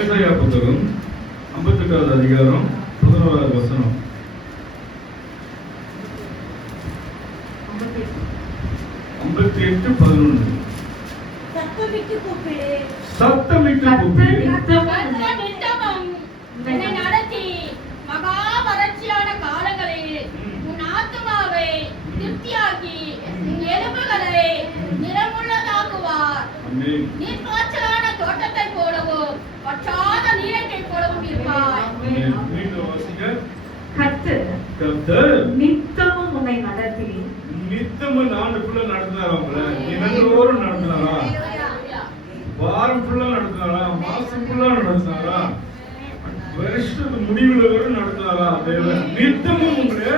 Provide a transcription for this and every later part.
ஏசாயா புத்தகம் 58வது அதிகாரம் 11வது வசனம். 58:11. சத்தமிட்டு கூப்பிடு, சத்தமிட்டு கூப்பிடு, என்னை நடத்தி மகா வறட்சியான காலங்களில் உன் ஆத்துமாவை திருப்தியாக்கி உன் எலும்புகளை நிறமுள்ளதாக்குவார். நீர்ப்பாய்ச்சலான தோட்டத்தை போலவும் வற்றாத நீரத்தை போலவும் இருப்பாய். கர்த்தர் நித்தமும் உன்னை நடத்தி, நித்தமும் ஆண்டுக்குள்ள நடத்தினாரா? உங்களை தினந்தோறும் நடத்தினாரா? வாரம் ஃபுல்லா நடத்தினாரா? மாசம் ஃபுல்லா நடத்தினாரா? வருஷத்து முடிவுல வரும் நடத்தினாரா? தேவன் நித்தமும் உங்களை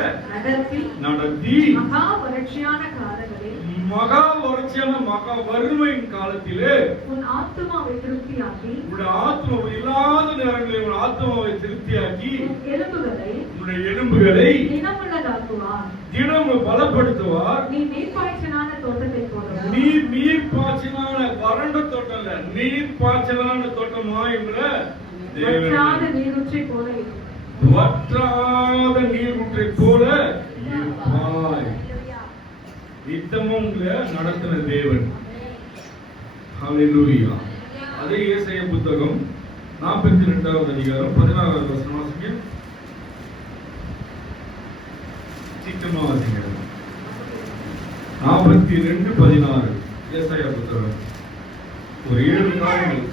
நடத்தி மகா வறட்சியான காலங்களில், மகா வறட்சியான மகா வறுமையின் காலத்திலே உன் ஆத்துமாவை திருப்தியாக்கி, உங்களுடைய ஆத்மாவை இல்லாத நேரங்களில் உன் ஆத்மாவை திருப்தியாக்கி, உங்களுடைய எலும்புகளை தினமுள்ளதாக்குவார், தினம் பலப்படுத்துவார். நீ நீர்ப்பாய்ச்சலான தோட்டத்தை போலவும், நீர் பாய்ச்சலான வறண்ட தோட்டம் இல்ல, நீர் பாய்ச்சலான தோட்டமா இவங்கள வற்றாத நீரூற்றை போல இருக்கும். வற்றாத நீரூற்றை போல இருப்பாய். நித்தமும் உங்களை நடத்தின தேவன். ஹல்லேலூயா. அதே ஏசாயா புத்தகம் 42வது அதிகாரம் 16வது வசனம் வாசிங்க. சீக்கிரமா வாசிங்க. 42:16 ஏசாயா புத்தகம். ஒரு 7 காரியங்கள்.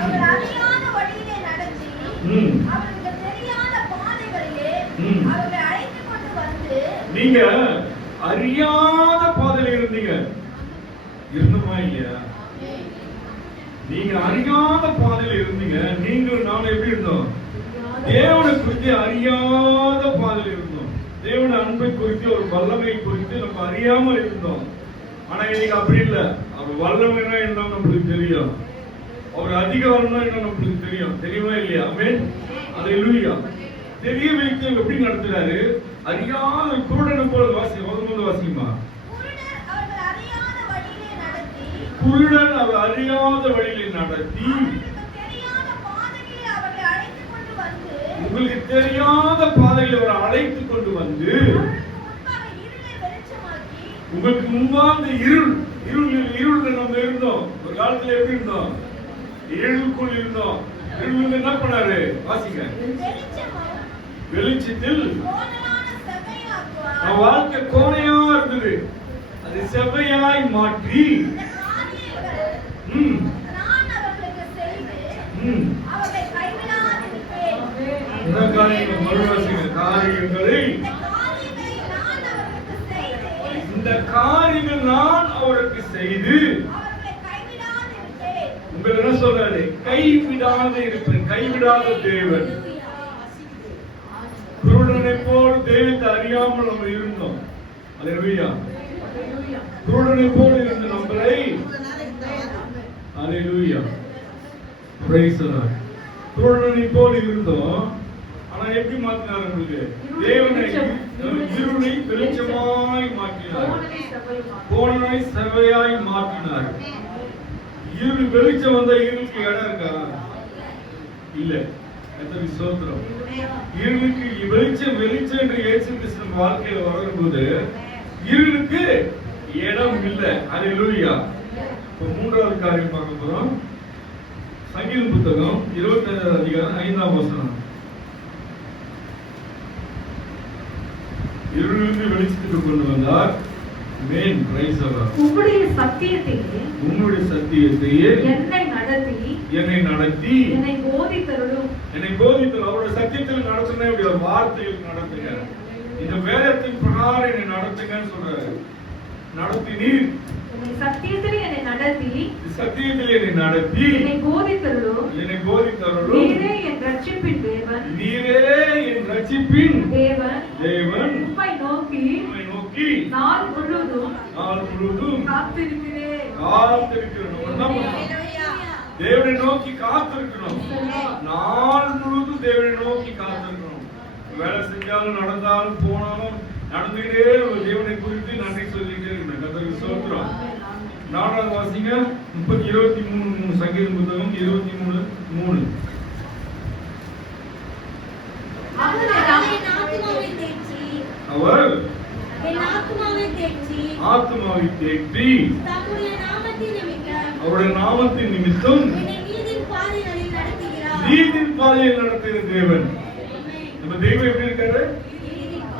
அவர் அறியாத வழியிலே நடத்தி அவருக்கு தெரியாத பாதைகளிலே அவரை அழைத்துக் கொண்டு வந்து, நீங்க அறியாத பாதையில இருந்தீங்க, இருந்தமா இல்லையா? நீங்க அறியாத பாதையில இருந்தீங்க. நீங்கள் நானும் எப்படி இருந்தோம்? தேவனை குறித்து அறியாத பாதையில இருந்தோம். தேவன அன்பை குறித்து, ஒரு வல்லமை குறித்து நம்ம அறியாமல் இருந்தோம். ஆனா இன்னைக்கு அப்படி இல்லை. அவர் வல்லமைனா என்ன நம்மளுக்கு தெரியும், அவர் அதிகாரம்னா என்ன நம்மளுக்கு தெரியும். தெரியுமா இல்லையா? ஆமென். அல்லேலூயா. தெரிய வைத்து எப்படி நடத்துறாரு? அறியாத குருடனை போல வாசிக்குமா? குருடன் அவர் அறியாத வழியிலே நடத்தி, உங்களுக்கு தெரியாத பாதையில் அவரை அழைத்துக் கொண்டு வந்து, உங்களுக்கு முன்பாக இருள் நம்ம இருந்தோம். ஒரு காலத்துல எப்படி இருந்தோம்? இருளுக்குள் இருந்தோம். இருள் என்ன பண்ணாரு? வாசிங்க. வெளிச்சத்தில் வாழ்க்கை கோணையா இருந்தது, அது செவ்வையாய் மாற்றி இந்த காரியங்கள் நான் அவருக்கு செய்து உங்களை என்ன சொல்றாரு? கைவிடாத இருப்பேன். கைவிடாத தேவன். குருடனை போல் தெய்வத்தை அறியாமல் நம்ம இருந்தோம். அல்லேலூயா. குருடனை போல் இருந்த நம்மளை, அல்லேலூயா, பிரைஸ் தி லார்ட், குருடனை போல் இருந்தோம். ஆனா எப்படி மாத்தினார்? உங்களுக்கு தேவனை இருளை வெளிச்சமாய் மாற்றினார், கோணலை செவ்வையாய் மாற்றினார். இருள் வெளிச்சம் வந்தா இருளுக்கு இடம் இருக்கா? இல்ல. எத்தனை ஸ்தோத்திரம். இருளுக்கு வெளிச்சம் என்று இயேசு கிறிஸ்து வாழ்க்கையில வரும்போது இருளுக்கு இடம் இல்லை. அல்லேலூயா. இப்ப 3வது காரியம் பார்க்க போறோம். சங்கீதம் புத்தகம் 25வது அதிகாரம் 5ஆம் வசனம். இருளிலிருந்து வெளிச்சத்துக்கு கொண்டு வந்தார். Man praise the Lord. உம்முடைய சத்தியத்தையே என்னை நடத்தி என்னை போதித்தருளும். அவருடைய சத்தியத்தில் நடத்துங்க. இப்படி ஒரு வார்த்தையில் நடத்துங்க. இந்த வேதத்தின் பிரகாரம் என்னை நடத்துங்கன்னு சொல்றாரு. நடத்தி நீர் சத்தியத்திலே என்னை நடத்தி என்னை போதித்தருளும். நீரே என் ரட்சிப்பின் தேவன். உம்மை நோக்கி நாள் முழுவதும் காத்திருக்கிறேன். தேவனை நோக்கி காத்திருக்கணும். நாள் முழுவதும் தேவனை நோக்கி காத்திருக்கணும். வேலை செஞ்சாலும் நடந்தாலும் போனாலும் நடந்துகிட்டே தேவனை குறித்து நன்றி சொல்லிட்டே இருக்கணும். கர்த்தருக்கு ஸ்தோத்திரம். 4வது வாசிங்க. 23 சங்கீதம் புத்தகம் 23 ஆவி தேற்றி தம்முடைய நாமத்தின் நிமித்தம் அவருடைய நாமத்தின் நிமித்தம் என்னை நீதியின் பாதைகளில் நடத்துகிறார். நீதியின் பாதையில் நடத்துகிற தேவன். நம்ம தெய்வம் எப்படி இருக்காரு?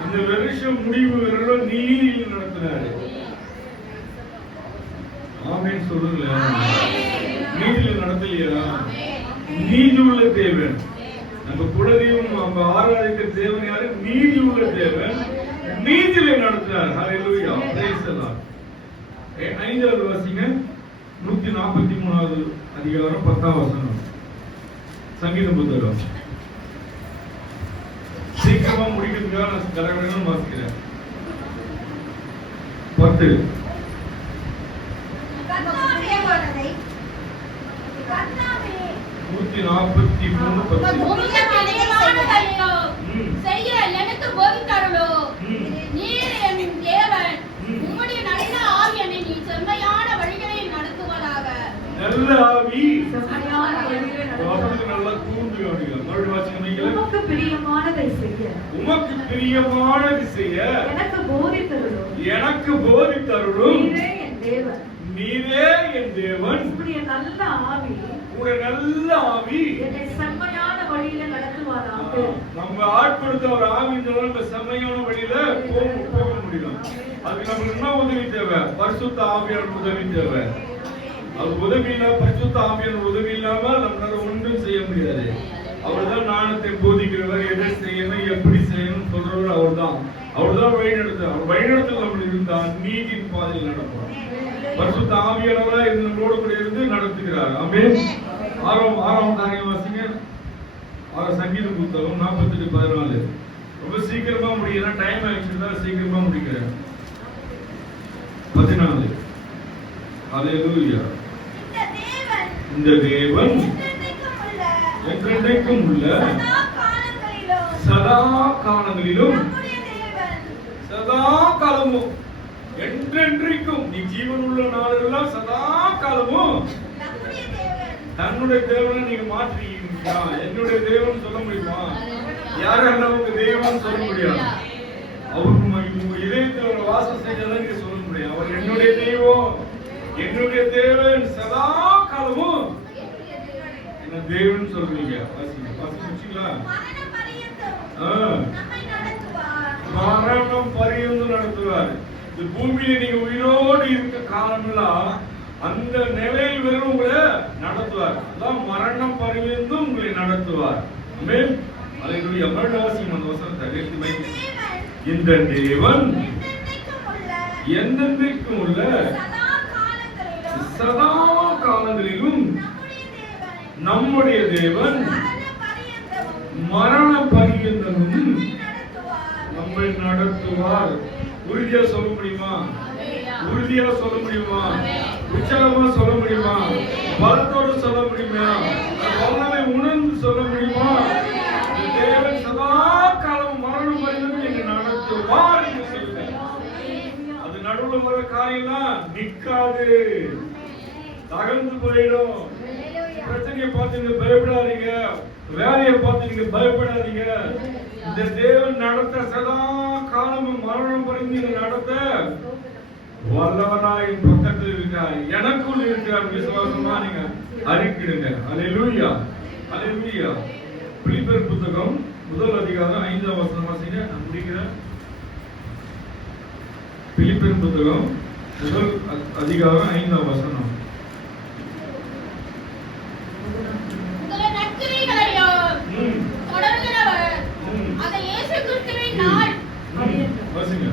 இந்த வருஷம் முடிவு வரலும் நீதியில் நடத்துறாரு. ஆமென் சொல்லுங்க. நீதியில் நடத்தலையா? நீதி உள்ள தேவன். நம்ம குலதெய்வம் நம்ம ஆராதிக்கிற தேவன் யாரு? நீதி உள்ள தேவன். நீதியில நடத்துறார். ஹalleluya. praise the Lord. 5வது வாசிங்க. 143வது அதிகாரம் 10வது வசனம். சங்கீத புத்தகம். சீக்கிரமா முடிக்கிறதுக்காக நான் கடகடன்னு வாசிக்கிறேன். 10 கர்த்தாவே வானதை கர்த்தாவே 143:10. உம்முடைய பிரியமானதையோ செய்ய எனக்கு போதித்தருளோ. நீர் என் தேவன். உம்முடைய நல்ல ஆவி என்னை நீ செம்மையான வழிகளில் நடத்துவதாக. நல்ல ஆவி செம்மையான வழியிலே அவருக்கு நடத்துவார். நல்லா தூண்டு அப்படிங்க. மறுபடியும் வாசிக்கிறீங்களா? உமக்கு பிரியமானதை செய்ய உமக்கு பிரியமானது செய்ய எனக்கு போதித்தருளும். எனக்கு போதித்தருளும். நீரே என் தேவன். நீரே என் தேவன். உம்முடைய நல்ல ஆவி உங்களுடைய நல்ல ஆவி என்னை செம்மையான வழியிலே நடத்துவாராக. நம்ம ஆட்படுத்த ஒரு ஆவி இருந்தாலும் நம்ம செம்மையான வழியில போக முடியும். அதுக்கு நமக்கு என்ன உதவி தேவை? பரிசுத்த ஆவியார் உதவி தேவை. அது உதவி இல்லாம, பரிசுத்த ஆவியார் உதவி இல்லாம நம்மளால ஒன்றும் செய்ய முடியாது. அவர்தான் ஞானத்தை போதிக்கிறவர். எதை செய்யணும், எப்படி செய்யணும் சொல்றவர் அவர்தான். அவர்தான் வழிநடத்துவார். அவர் வழிநடத்தல் நம்ம இருந்தா நீதியின் பாதையில் நடப்போம். பரிசுத்த ஆவியானவரா இருந்து நம்மளோட கூட இருந்து நடத்துகிறார். ஆமென். ஆறாம் காரியம் வாசிங்க. சங்கீத புத்தகம் 48:14. ரொம்ப சீக்கிரமா முடியும். டைம் ஆயிடுச்சுன்னா சீக்கிரமா முடிக்கிறேன். 14. ஹalleluya. இந்த தேவன் என்றென்றைக்கும் உள்ள சதா காலங்களிலும் சதா காலமும் என்றென்றைக்கும் நீ ஜீவன் உள்ள நாளெல்லாம் சதா காலமும் தன்னுடைய தேவனை நீங்க மாற்றிக்கிறீங்களா? என்னுடைய தேவன் சொல்ல முடியுமா? யாரெல்லாம் உங்க தேவன் சொல்ல முடியாது. அவருக்கு உங்க இதயத்தில் ஒரு வாசம் செஞ்சாதான் நீங்க சொல்ல முடியும். அவர் என்னுடைய தெய்வம், என்னுடைய தேவன் சதா காலமும் என்ன தேவன் சொல்றீங்க. வாசிங்களா? மரணம் பரியந்தம் நடத்துவார். இந்த பூமியில நீங்க உயிரோடு இருக்க காலமெல்லாம் அந்த நிலையில் வெறும் உங்களை நடத்துவார். அதான் மரணம் பரியந்தம் உங்களை நடத்துவார். ஆமென். அல்லேலூயா. மறுநாசியம் அந்த வசனத்தை எடுத்து வைங்க. இந்த தேவன் என்றென்றைக்கும் உள்ள சதா காலங்களிலும் நம்முடைய தேவன் மரண பரியந்தமும் நம்மை நடத்துவார். உறுதியா சொல்ல முடியுமா? உறுதியா சொல்ல முடியுமா? உற்சாகமா சொல்ல முடியுமா? பலத்தோடு சொல்ல முடியுமா? வல்லமை உணர்ந்து சொல்ல முடியுமா? தேவன் சதா காலம் மரணம் பரியந்தமும் என்னை நடத்துவார் என்று சொல்லுங்க. அது நடுவில் வர காரியம்லாம் நிக்காது, தகர்ந்து போயிடும். பிரச்சனையை பார்த்து நீங்க பயப்படாதீங்க, வேலையை பார்த்து நீங்க பயப்படாதீங்க. இந்த தேவன் நடத்த சதா காலமும் மரணம் பரிந்து நடத்த வல்லவராய் பக்கத்தில் இருக்கிறார், எனக்குள் இருக்கிறார். விசுவாசமா நீங்க அறிக்கிடுங்க. அல்லேலூயா, அல்லேலூயா. பிலிப்பியர் புத்தகம் 1 அதிகாரம் 5ஆம் வசனம் வாசிங்க. நான் முடிக்கிறேன். பிலிப்பியர் புத்தகம் 1 அதிகாரம் 5ஆம் வசனம். வாசிங்க.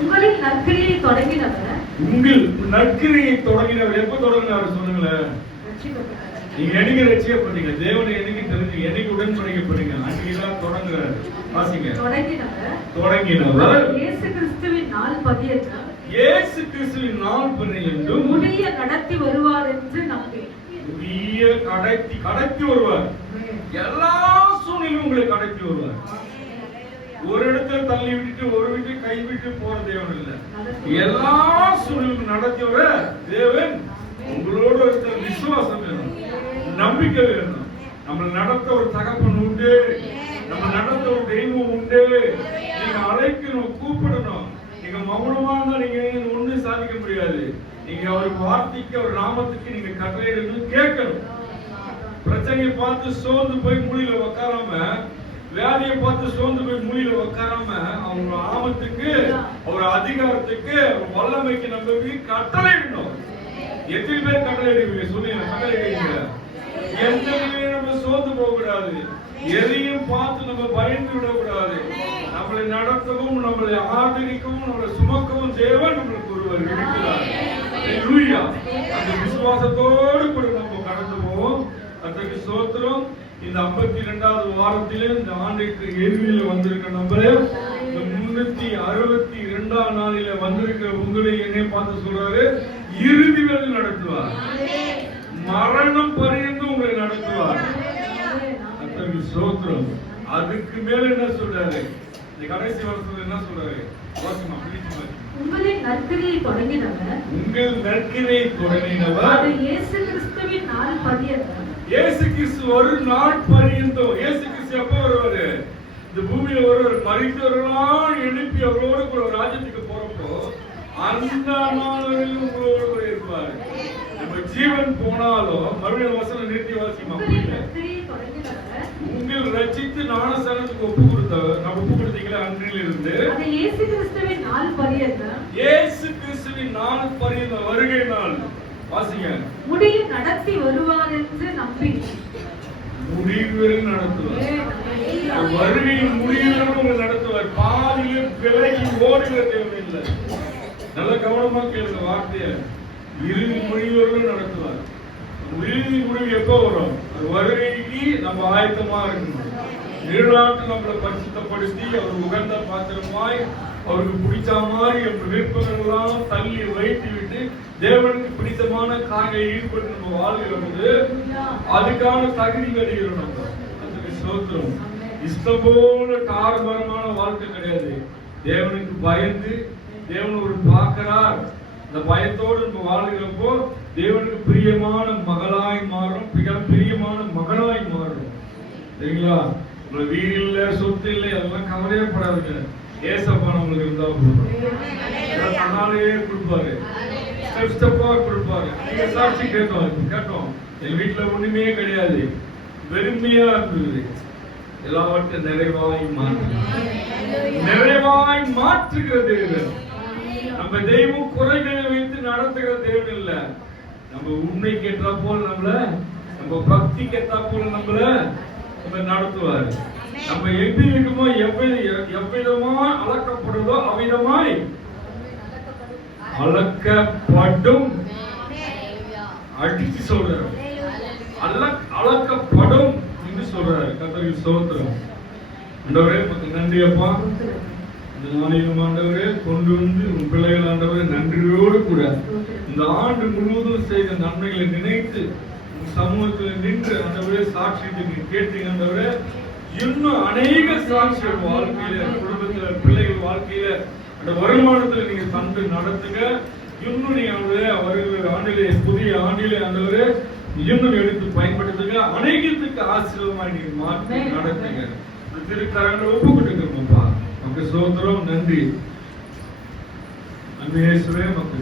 உங்களின் நற்கிரியை தொடங்கினவர். உங்கள் நற்கிரியை தொடங்கினவர் எப்ப தொடங்கினார் சொல்லுங்களேன். நீங்க என்னைக்கு ரட்சிக்கப்பட்டீங்க? தேவனை என்னைக்கு தெரிஞ்சு என்னைக்கு உடன்படிக்கப்பட்டீங்க? அன்னைக்குதான் தொடங்குறாரு. வாசிங்க. தொடங்கினவர் இயேசு கிறிஸ்துவின் நாள் பதியற்று இயேசு கிறிஸ்துவின் நாள் பதியற்று முடிய கடத்தி வருவார் என்று நம்பேன். முடிய கடத்தி வருவார். எல்லா சூழ்நிலையும் உங்களை கடத்தி வருவார். ஒரு இடத்துல தள்ளி விட்டுட்டு ஒரு வீட்டு கை விட்டு போற தேவன் இல்ல. எல்லா சூழ்நிலையும் நடத்தி வர தேவன். உங்களோட இருக்கிற விசுவாசம் வேணும், நம்பிக்கை வேணும். நம்மளை நடத்த ஒரு தகப்பன் உண்டு. நம்ம நடந்த ஒரு தெய்வம் உண்டு. நீங்க அழைக்கணும், கூப்பிடணும். நீங்க மௌனமா இருந்தா நீங்க ஒண்ணும் சாதிக்க முடியாது. நீங்க அவருக்கு வார்த்தைக்கு, அவர் நாமத்துக்கு நீங்க கட்டளையிடணும், கேட்கணும். பிரச்சனையை பார்த்து சோர்ந்து போய் மூலையில உட்காராம, வியாதியை பார்த்து சோர்ந்து போய் மூலையில உட்காராம, அவங்க நாமத்துக்கு, அவர் அதிகாரத்துக்கு, அவர் வல்லமைக்கு நம்ம கட்டளையிடணும். எத்தனை பேர் கட்டளையிடுவீங்க சொல்லுங்க? கட்டளையிடுவீங்க. எந்த நிலையிலும் நம்ம சோர்ந்து போக கூடாது. எதையும் பார்த்து நம்ம பயந்து விடக்கூடாது. நம்மளை நடத்தவும், நம்மளை ஆதரிக்கவும், நம்மளை சுமக்கவும் தேவன் நம்மளுக்கு ஒருவர் இருக்கிறார். ஹல்லேலூயா. அந்த விசுவாசத்தோடு கூட நம்ம கடந்து போவோம். அதற்கு ஸ்தோத்திரம். இந்த 52வது வாரத்திலே இந்த ஆண்டுக்கு இறுதியில வந்திருக்க நம்மளே, இந்த 362ஆம் நாளில வந்திருக்கிற உங்களை என்னை பார்த்து சொல்றாரு, இறுதி வரை நடத்துவார். மரணம் பரியந்து உங்களை நடத்துவார். அதற்கு ஸ்தோத்திரம். அதுக்கு மேல என்ன சொல்றாரு? இந்த கடைசி வருஷத்துல என்ன சொல்றாரு? வாசிமா, பிடிச்சு உங்களின் நற்கிரியை தொடங்கினவர், உங்கள் நற்கிரியை தொடங்கினவர், அது இயேசு கிறிஸ்துவின் நாள் பரியந்தம். இயேசு கிறிஸ்து ஒரு நாள் பரியந்தம். இயேசு கிறிஸ்து எப்ப வருவாரு? இந்த பூமியில ஒருவர் மரித்தவர்களால் எழுப்பி அவரோடு கூட ராஜ்யத்துக்கு போறப்போ அந்த நாள் வரையிலும் உங்களோடு கூட இருப்பாரு. நம்ம ஜீவன் போனாலும் மறுபடியும் வசனம் நிறுத்தி வாசிமா. உங்கள் ரட்சித்து ஞானஸ்நானத்துக்கு ஒப்பு கொடுத்தவர், நம்ம ஒப்பு கொடுத்தீங்களா? அன்றில் இருந்து அது இயேசு கிறிஸ்துவின் நாள் பரியந்தம். இயேசு கிறிஸ்துவின் நாள் பரியந்தம், வருகை நாள். வாசிங்க. முடிவு நடத்தி வருவார் என்று நம்பி. முடிவு நடத்துவார். வருகையின் முடிவு நடத்துவார். பாதியில விலகி ஓடுகிற தேவையில்லை. நல்ல கவனமா கேளுங்க வார்த்தைய. இறுதி முடிவுகளும் நடத்துவார். இறுதி முடிவு எப்போ வரும்? வருகைக்கு நம்ம ஆயத்தமா இருக்கணும். நீளாட்டு நம்மளை பரிசுத்தப்படுத்தி அவர் உகந்த பாத்திரமாய், அவருக்கு பிடிச்ச மாதிரி நம்ம விருப்பங்களெல்லாம் தள்ளி வைத்து விட்டு தேவனுக்கு பிடித்தமான காரியை ஈடுபட்டு நம்ம வாழ்கிற போது அதுக்கான தகுதி கிடைக்கிறோம். நம்ம அதுக்கு ஸ்தோத்திரம். இஷ்டம் போல தாரபரமான வாழ்க்கை கிடையாது. தேவனுக்கு பயந்து தேவன் ஒரு பார்க்கிறார், இந்த பயத்தோடு நம்ம வாழ்கிறப்போ தேவனுக்கு பிரியமான மகளாய் மாறும், பிரியமான மகனாய் மாறும். சரிங்களா? உங்க வீடு இல்ல, சொத்து இல்லை, அதெல்லாம் கவலையே படாதுங்க. ஏசப்பா நம்மளுக்கு இருந்தா தன்னாலே கொடுப்பாரு, ஸ்டெப் ஸ்டெப்பா கொடுப்பாரு. நீங்க சாட்சி கேட்டோம். என் வீட்டுல ஒண்ணுமே கிடையாது, வெறுமையா இருந்தது. எல்லாவற்றையும் நிறைவாய் மாற்றுகிற தேவன். நம்ம தெய்வம் குறைகளை வைத்து நடத்துகிற தேவன் இல்ல. நம்ம உண்மைக்கு ஏற்றா போல நம்மள, நம்ம பக்திக்கு ஏற்றா போல நம்மள நடத்துவார். நம்ம எப்படி இருக்குமோ, எவ்விதமா அளக்கப்படுதோ அவ்விதமாய் அளக்கப்படும். அடிச்சு சொல்றாரு, அளக்கப்படும் என்று சொல்றாரு. கர்த்தருக்கு ஸ்தோத்திரம். ஆண்டவரே உமக்கு நன்றி அப்பா. இந்த நாளிலும் ஆண்டவரே கொண்டு வந்து உன் பிள்ளைகள் ஆண்டவரே நன்றியோடு கூட இந்த ஆண்டு முழுவதும் செய்த நன்மைகளை நினைத்து உன் சமூகத்தில் நின்று ஆண்டவரே சாட்சியத்தை நீங்க கேட்டீங்க ஆண்டவரே. இன்னும் அநேக சாட்சிகள் வாழ்க்கையில, குடும்பத்துல, பிள்ளைகள் வாழ்க்கையில, அந்த வருமானத்துல நீங்க தந்து நடத்துங்க. இன்னும் நீங்க வருகிற ஆண்டிலே, புதிய ஆண்டிலே ஆண்டவரே இன்னும் எடுத்து பயன்படுத்துங்க. அநேகத்துக்கு ஆசீர்வாதமாய் நீங்க மாற்றி நடத்துங்க. திருக்கரங்களை ஒப்பு கொடுக்கிறோம்ப்பா. நமக்கு சோதரம். நன்றி. அன்பு இயேசுவே, நமக்கு